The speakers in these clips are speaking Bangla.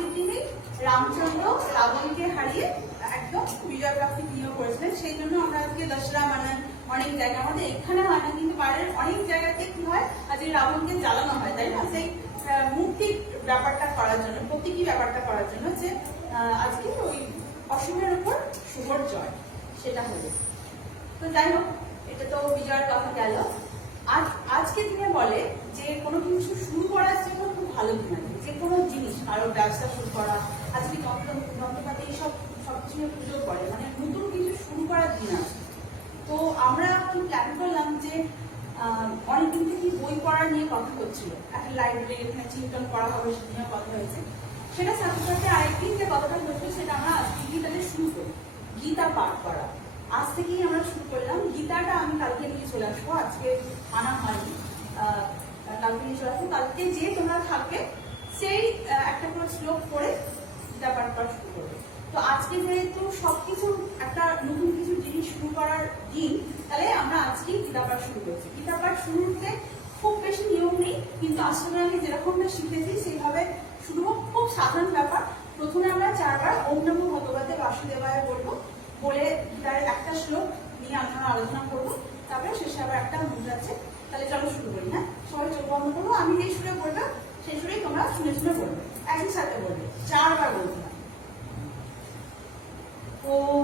আজকের দিনে রামচন্দ্র রাবণকে হারিয়ে একদম বিজয় প্রাপ্তি করেছিলেন। সেই জন্য আমরা আজকে দশরা মানান অনেক জায়গা, আমাদের এখানে হয় না কিন্তু বাইরের অনেক জায়গাতে কি হয়, আজকে রাবণকে জ্বালানো হয়, তাই না? সেই ব্যাপারটা করার জন্য, প্রতীকী ব্যাপারটা করার জন্য যে আজকে ওই উপর শুভর জয়, সেটা হলো। তো যাই হোক, এটা তো বিজয়ের কথা গেল। আজ, আজকে দিনে বলে যে কোনো কিছু শুরু করার জন্য খুব ভালো দিন যে কোনো জিনিস কারও ব্যবসা শুরু করা, আজকে যন্ত্র, যন্ত্রপাতি এইসব সবকিছু নিয়ে পুজো করে মানে নতুন কিছু শুরু করার দিন আছে। তো আমরা কি প্ল্যান করলাম যে অনেকদিন থেকে বই পড়া নিয়ে কথা হচ্ছিল। একটা লাইব্রেরি এখানে চিন্তন করা হবে সেটা নিয়ে কথা হয়েছে। সেটা সাথে সাথে আরেকদিন যে কথাটা হচ্ছে সেটা আমরা আজকে গীতাতে শুরু করি গীতা পাঠ করা। আজ থেকেই আমরা শুরু করলাম। গীতাটা আমি কালকে নিয়ে চলে আসব। আজকে আনা হয়নি। কালকে নিয়ে চলে আসব। কালকে যে তোমরা থাকবে সেই একটা করে শ্লোক পড়ে পাঠ করা শুরু করবে। তো আজকে যেহেতু সবকিছু একটা নতুন কিছু জিনিস শুরু করার দিন, তাহলে আমরা আজকেই গীতা পাঠ শুরু করছি। পাঠ শুরুতে খুব বেশি নিয়ম নেই, কিন্তু আসলে আমি যেরকমটা শিখেছি, সেইভাবে শুরু হোক। খুব সাধারণ ব্যাপার। প্রথমে আমরা চারবার ওম নমো ভগবতে বাসুদেবায় বলব, বলে গীতার একটা শ্লোক নিয়ে আমরা আলোচনা করব। তারপরে শেষে আবার একটা মন্ত্র আছে। তাহলে চলো শুরু করি হ্যাঁ? সবাই চোখ বন্ধ করব আমি যে সুরে বলব সুরেই তোমরা শুনে শুনে বলবে একই সাথে বলবে চারবার বলবে। হবে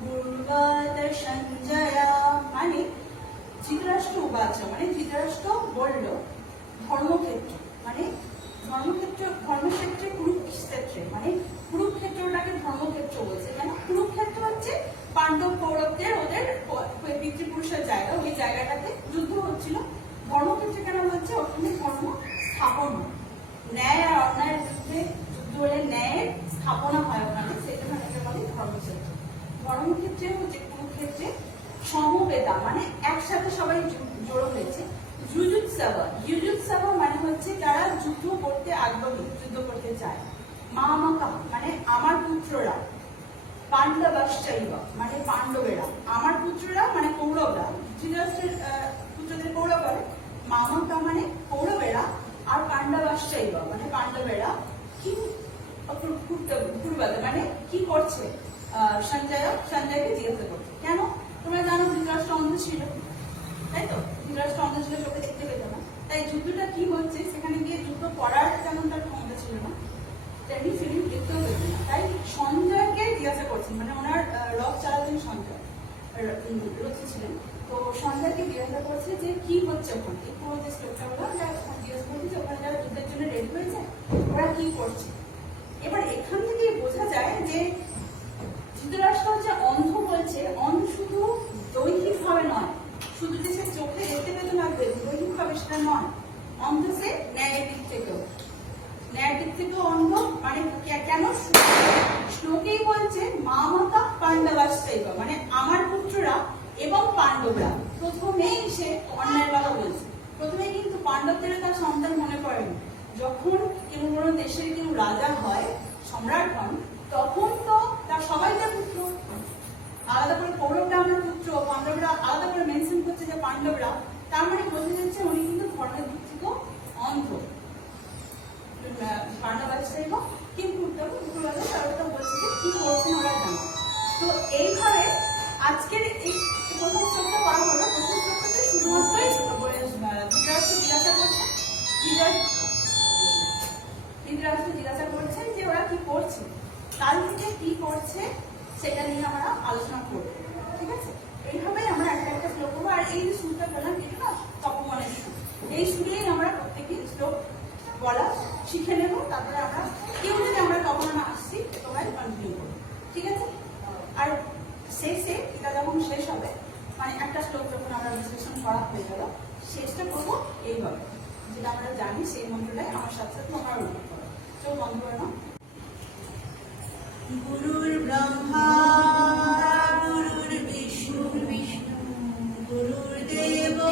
কুর্বত সঞ্জয় মানে ধর্মক্ষেত্র মানে ধর্মক্ষেত্র ধর্মক্ষেত্রে কুরুক্ষেত্রে মানে কুরুক্ষেত্রটাকে ধর্মক্ষেত্র বলছে পাণ্ডব কৌরবদের ওদের পিতৃপুরুষের জায়গা, ওই জায়গাটাতে যুদ্ধ হচ্ছিল। ধর্মক্ষেত্রে কেন বলছে ওখানে ধর্ম স্থাপন। ন্যায় আর অন্যায়ের যুদ্ধে যুদ্ধ হলে ন্যায়ের স্থাপনা হয় ওখানে সেটা বলে ধর্মক্ষেত্র। ধর্মক্ষেত্রে হচ্ছে ক্ষেত্রে সমবেদা মানে একসাথে সবাই জড়ো হয়েছে। মানে হচ্ছে যারা যুদ্ধ করতে আগ্রহী, যুদ্ধ করতে চায়। মামাকা মানে আমার পুত্ররা পাণ্ডবাশ্চৈব মানে পাণ্ডবেরা। আমার পুত্ররা মানে কৌরবরা। ধৃতরাষ্ট্রের পুত্রদের কৌরব বলে মামাকা মানে কৌরবেরা আর পাণ্ডবাশ্চৈব মানে পাণ্ডবেরা কি মানে কি করছে? সঞ্জয়, সঞ্জয়কে জিজ্ঞাসা করছে। কেন? তোমরা জানো ধৃতরাষ্ট্র অন্ধ ছিল। তাই তো? ধৃতরাষ্ট্র অন্ধ ছিল, চোখে দেখতে পেত না। তাই যুদ্ধটা কি হচ্ছে? সেখানে গিয়ে যুদ্ধ করার তেমন তার ক্ষমতা ছিল না। তেমনি ফিল্ম দেখতেও পেত না। তাই সঞ্জয়কে জিজ্ঞাসা করছেন মানে ওনার রথ চালাতেন সঞ্জয় রচি ছিলেন। তো সঞ্জয়কে জিজ্ঞাসা করছে যে কি হচ্ছে ওখানে পুরো যে আমরা জিজ্ঞাসা করছি যে ওখানে যারা যুদ্ধের জন্য রেডি হয়েছে, ওরা কি করছে? এবার এখান থেকে বোঝা যায় যে ধৃতরাষ্ট্র হচ্ছে অন্ধ শুধু দৈহিক ভাবে নয় শুধু যে সে চোখে দেখতে পেতে না দৈহিক ভাবে সেটা নয় অন্ধ সে ন্যায়ের দিক থেকেও ন্যায়ের দিক থেকেও অন্ধ মানে কে- কেন শ্লোকেই বলছে মা মাতা পাণ্ডবাশ্চৈব মানে আমার পুত্ররা এবং পাণ্ডবরা প্রথমেই সে অন্যায়ের কথা বলছে প্রথমে কিন্তু পাণ্ডবদের তার সন্তান মনে করেন যখন কেউ কোনো দেশের কেউ রাজা হয়, সম্রাট হন, তখন তো তার সবাই তার পুত্র আলাদা করে কৌরবরা আমরা পুত্র, পাণ্ডবরা আলাদা করে মেনশন করছে যে পাণ্ডবরা, তার মানে বোঝা যাচ্ছে সেটা নিয়ে আমরা আলোচনা করব, ঠিক আছে? এইভাবেই আমরা একটা একটা শ্লোক করব। আর এই যে সুরটা বললাম এটা না তপমানের সুর এই সুরেই আমরা প্রত্যেকে শ্লোক বলা শিখে নেব। তারপরে আমরা কেউ যদি আমরা তখন না আসছি তোমরা কন্টিনিউ করব ঠিক আছে? আর শেষে এটা যখন শেষ হবে মানে একটা শ্লোক যখন আমরা বিশ্লেষণ করা হয়ে গেল, শেষটা করব এইভাবে। যেটা আমরা জানি সেই মন্ত্রটাই আমার সাথে সাথে তোমরা চলো বন্ধ করে নাও গুরুর দেব